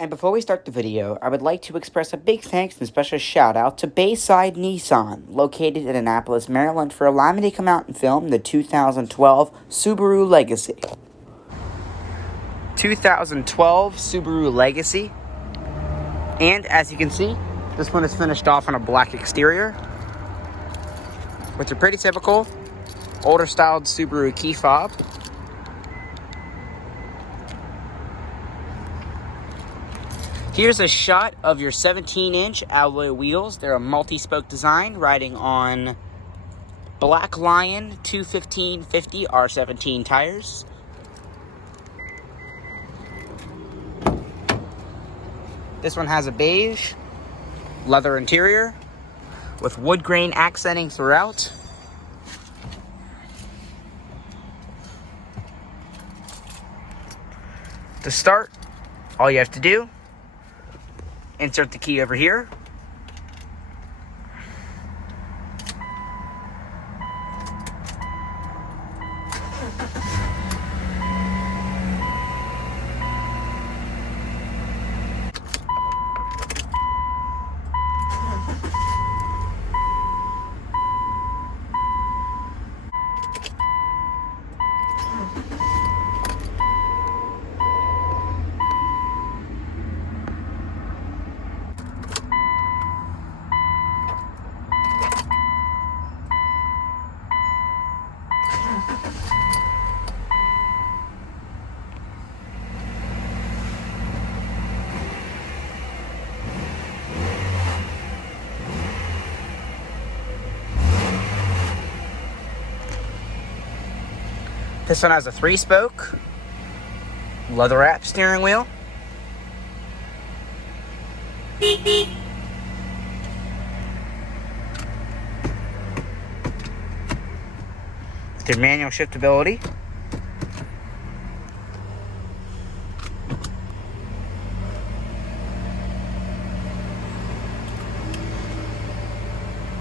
And before we start the video, I would like to express a big thanks and special shout out to Bayside Nissan, located in Annapolis, Maryland, for allowing me to come out and film the 2012 Subaru Legacy. 2012 Subaru Legacy. And as you can see, this one is finished off on a black exterior, which are pretty typical older styled Subaru key fob. Here's a shot of your 17-inch alloy wheels. They're a multi-spoke design riding on Black Lion 215/50 R17 tires. This one has a beige leather interior with wood grain accenting throughout. To start, all you have to do, insert the key over here. This one has a 3-spoke, leather-wrapped steering wheel. Good manual shiftability.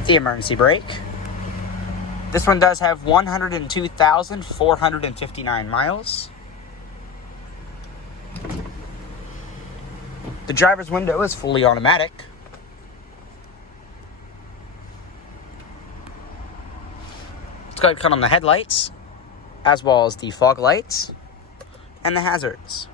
The emergency brake. This one does have 102,459 miles. The driver's window is fully automatic. It's got a cut on the headlights, as well as the fog lights and the hazards.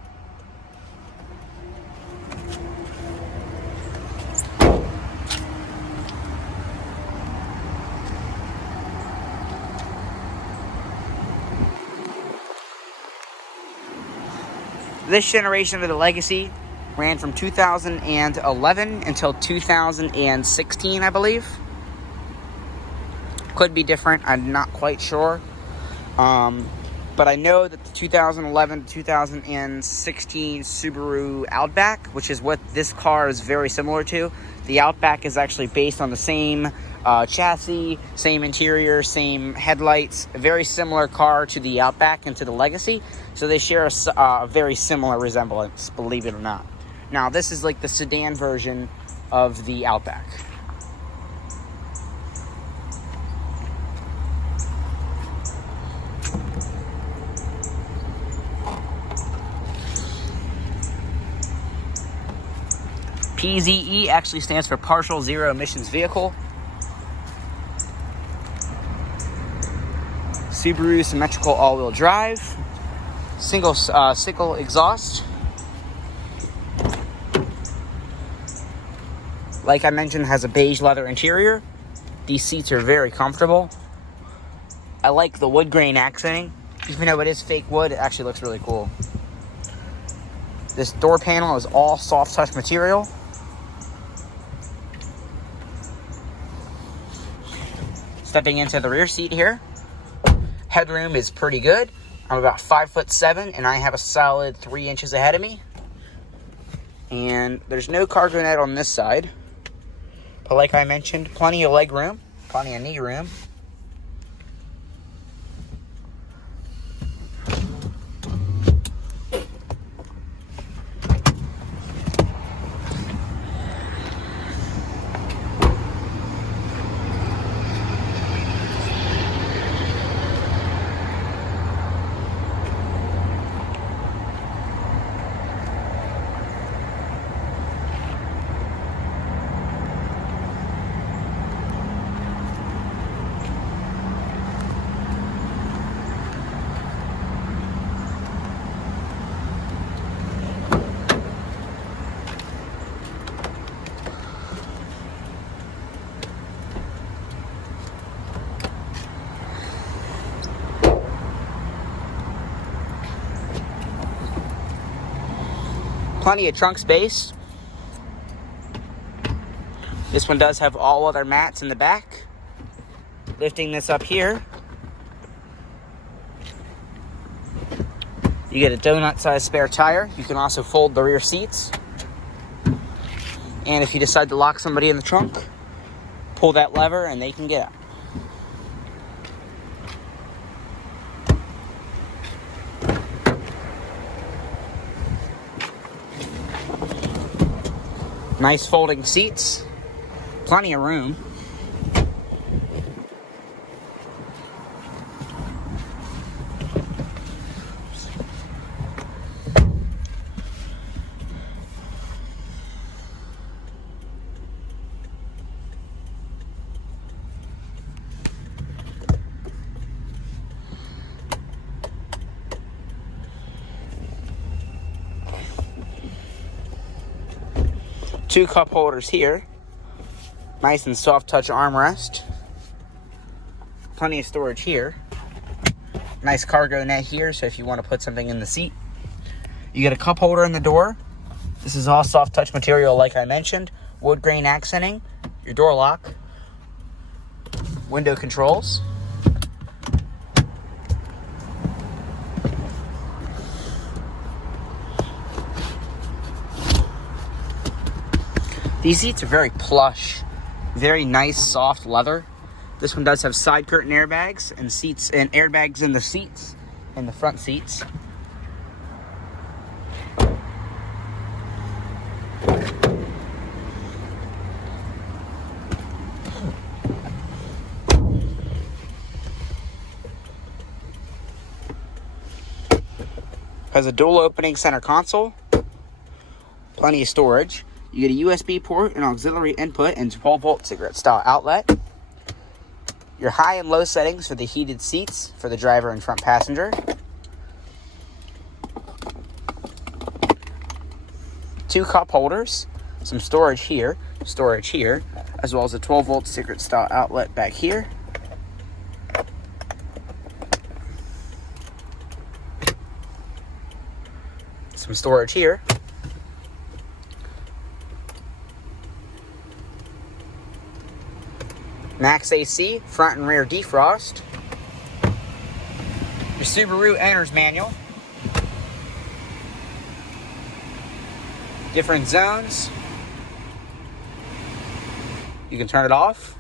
This generation of the Legacy ran from 2011 until 2016, I believe. Could be different, I'm not quite sure. But I know that the 2011 to 2016 Subaru Outback, which is what this car is very similar to, the Outback is actually based on the same chassis, same interior, same headlights, a very similar car to the Outback and to the Legacy. So they share a very similar resemblance, believe it or not. Now, this is like the sedan version of the Outback. PZE actually stands for Partial Zero Emissions Vehicle. Subaru Symmetrical all-wheel drive. Single exhaust. Like I mentioned, has a beige leather interior. These seats are very comfortable. I like the wood grain accenting. Even though it is fake wood, it actually looks really cool. This door panel is all soft touch material. Stepping into the rear seat here. Headroom is pretty good. I'm about 5'7", and I have a solid 3 inches ahead of me. And there's no cargo net on this side. But like I mentioned, plenty of leg room, plenty of knee room. Plenty of trunk space. This one does have all other mats in the back. Lifting this up here, you get a donut-sized spare tire. You can also fold the rear seats. And if you decide to lock somebody in the trunk, pull that lever and they can get out. Nice folding seats. Plenty of room. Two cup holders here. Nice and soft touch armrest. Plenty of storage here. Nice cargo net here, so if you want to put something in the seat. You get a cup holder in the door. This is all soft touch material like I mentioned. Wood grain accenting. Your door lock. Window controls. These seats are very plush, very nice, soft leather. This one does have side curtain airbags and seats and airbags in the seats, in the front seats. Has a dual opening center console, plenty of storage. You get a USB port, an auxiliary input, and 12-volt cigarette style outlet. Your high and low settings for the heated seats for the driver and front passenger. Two cup holders, some storage here, as well as a 12-volt cigarette style outlet back here. Some storage here. Max AC, front and rear defrost. Your Subaru owner's manual. Different zones. You can turn it off.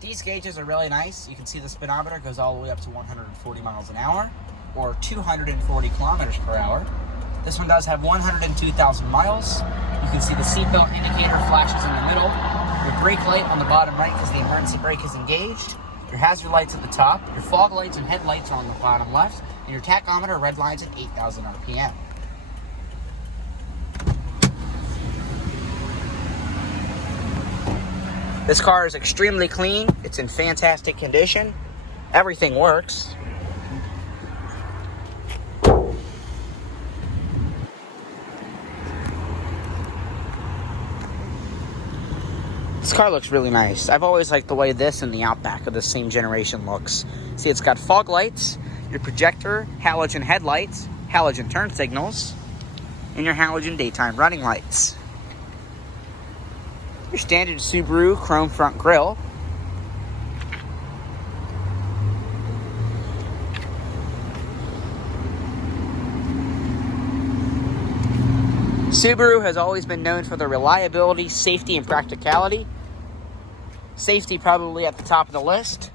These gauges are really nice. You can see the speedometer goes all the way up to 140 miles an hour or 240 kilometers per hour. This one does have 102,000 miles. You can see the seatbelt indicator flashes in the middle. Your brake light on the bottom right because the emergency brake is engaged. Your hazard lights at the top. Your fog lights and headlights are on the bottom left. And your tachometer red lines at 8,000 RPM. This car is extremely clean. It's in fantastic condition. Everything works. This car looks really nice. I've always liked the way this and the Outback of the same generation looks. See, it's got fog lights, your projector, halogen headlights, halogen turn signals, and your halogen daytime running lights. Your standard Subaru chrome front grille. Subaru has always been known for their reliability, safety, and practicality. Safety probably at the top of the list.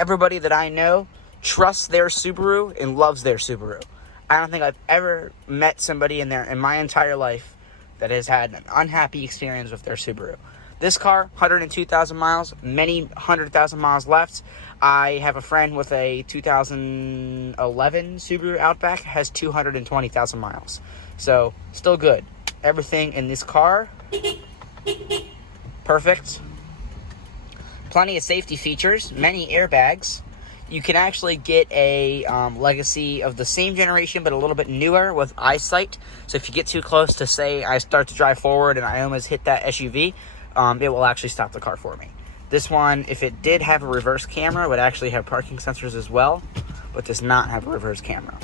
Everybody that I know trusts their Subaru and loves their Subaru. I don't think I've ever met somebody in my entire life that has had an unhappy experience with their Subaru. This car, 102,000 miles, many 100,000 miles left. I have a friend with a 2011 Subaru Outback, has 220,000 miles. So, still good. Everything in this car, perfect. Plenty of safety features, many airbags. You can actually get a Legacy of the same generation, but a little bit newer with eyesight. So if you get too close to, say, I start to drive forward and I almost hit that SUV, it will actually stop the car for me. This one, if it did have a reverse camera, would actually have parking sensors as well, but does not have a reverse camera.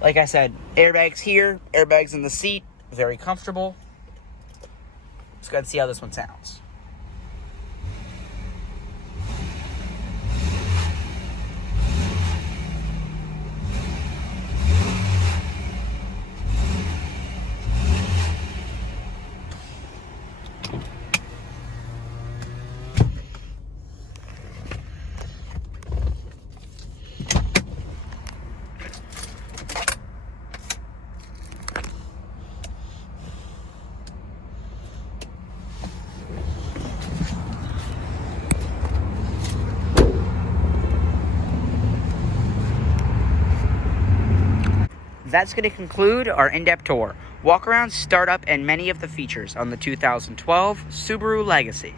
Like I said, airbags here, airbags in the seat, very comfortable. Let's go ahead and see how this one sounds. That's going to conclude our in-depth tour, walk around, startup, and many of the features on the 2012 Subaru Legacy.